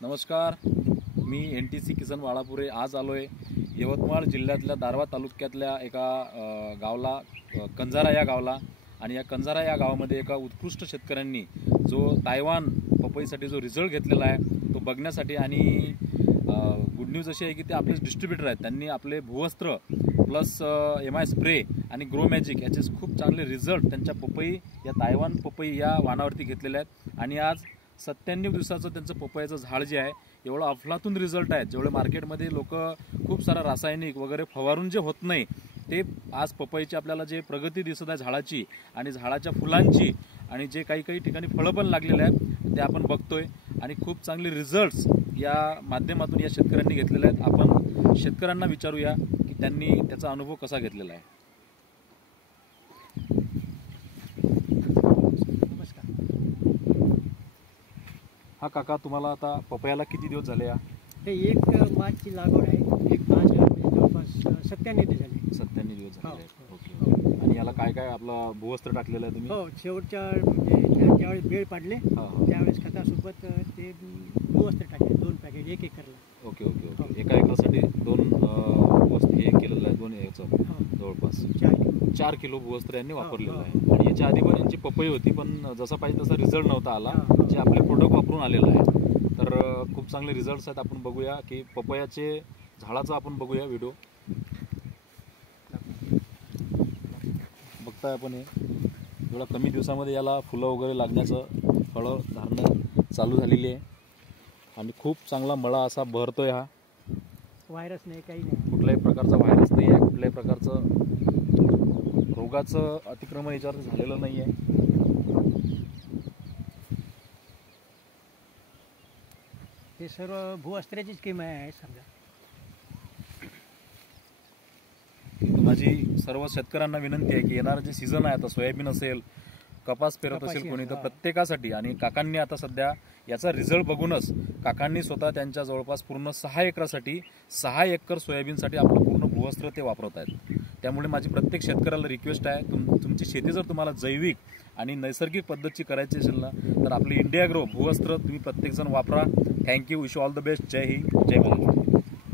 नमस्कार, मी NTC किसन वाळापुरे आज आलोय यवतमाळ जिल्ह्यातल्या दारव्हा तालुक्यातल्या एका गावाला, कंजारा या गावाला। आणि या कंजारा या गावामध्ये एका उत्कृष्ट शेतकऱ्यांनी जो तायवान पपईसाठी जो रिझल्ट घेतलेला आहे तो बघण्यासाठी, आणि गुड न्यूज अशी आहे की ते आपले डिस्ट्रीब्युटर आहेत, त्यांनी आपले भूवस्त्र प्लस MI स्प्रे आणि ग्रो मॅजिक याचे खूप चांगले रिझल्ट त्यांच्या पपई या तायवान पपई या वाणावरती घेतलेले आहेत। आणि आज 97 दिवसाचं त्यांचं पपईचं झाड जे आहे एवढं अफलातून रिझल्ट आहे, जेवढे मार्केटमध्ये लोक खूप सारा रासायनिक वगैरे फवारून जे होत नाही ते आज पपईची आपल्याला जे प्रगती दिसत आहे झाडाची आणि झाडाच्या फुलांची, आणि जे काही ठिकाणी फळं पण लागलेले आहेत ते आपण बघतोय, आणि खूप चांगले रिझल्ट्स या माध्यमातून या शेतकऱ्यांनी घेतलेले आहेत। आपण शेतकऱ्यांना विचारूया की त्यांनी त्याचा अनुभव कसा घेतलेला आहे। हा काका, तुम्हाला आता पपयाला किती दिवस झाले? या हे 1 मार्चची लागवड आहे, 1 मार्च जवळपास 97 दिवस झाले। 97 दिवस झाले। ओके। आणि याला काय काय आपलं भूवस्त्र टाकलेलं आहे तुम्ही? हो, शेवटच्या म्हणजे ज्यावेळेस बेळ पाडले त्यावेळेस खतासोबत ते भूवस्त्र टाकले 2 पॅकेट 1 एकरला। Okay okay okay. एका एकरसाठी 2 भूवस्त्र हे केलेलं आहे, 2 याचं जवळपास 4 किलो भूवस्त्र यांनी वापरलेलं आहे। आणि याच्या आधी पण यांची पपई होती, पण जसा पाहिजे तसा रिझल्ट नव्हता आला, जे आपले प्रोडक्ट वापरून आलेलं आहे। तर खूप चांगले रिझल्ट्स आहेत। आपण बघूया की पपयाचे झाडाचा आपण बघूया व्हिडिओ बघताय आपण। हे एवढा कमी दिवसामध्ये याला फुलं वगैरे लागण्याचं फळं धारणं चालू झालेली आहे, आणि खूप चांगला मळा असा बहरतोय। हा व्हायरस नाही, काही नाही, कुठल्याही प्रकारचा व्हायरस नाही आहे, कुठल्याही प्रकारचं रोगाचं अतिक्रमण याच्यावर झालेलं नाही आहे। हे सर्व भूवस्त्राचीच किंमत आहे समजा। माझी सर्व शेतकऱ्यांना विनंती आहे की येणारं जे सीझन आहे, आता सोयाबीन असेल, कपास पेरत असेल कोणी, तर प्रत्येकासाठी, आणि काकांनी आता सध्या याचा रिझल्ट बघूनच काकांनी स्वतः त्यांच्या जवळपास पूर्ण 6 एकरासाठी 6 एकर सोयाबीनसाठी आपलं पूर्ण भूवस्त्र ते वापरत आहेत। त्यामुळे माझी प्रत्येक शेतकऱ्याला रिक्वेस्ट आहे, तुमची शेती जर तुम्हाला जैविक आणि नैसर्गिक पद्धतीची करायची असेल ना, तर आपली इंडिया ग्रो भूवस्त्र तुम्ही प्रत्येकजण वापरा। Thank you, wish all the best. जय हिंद, जय महाराष्ट्र।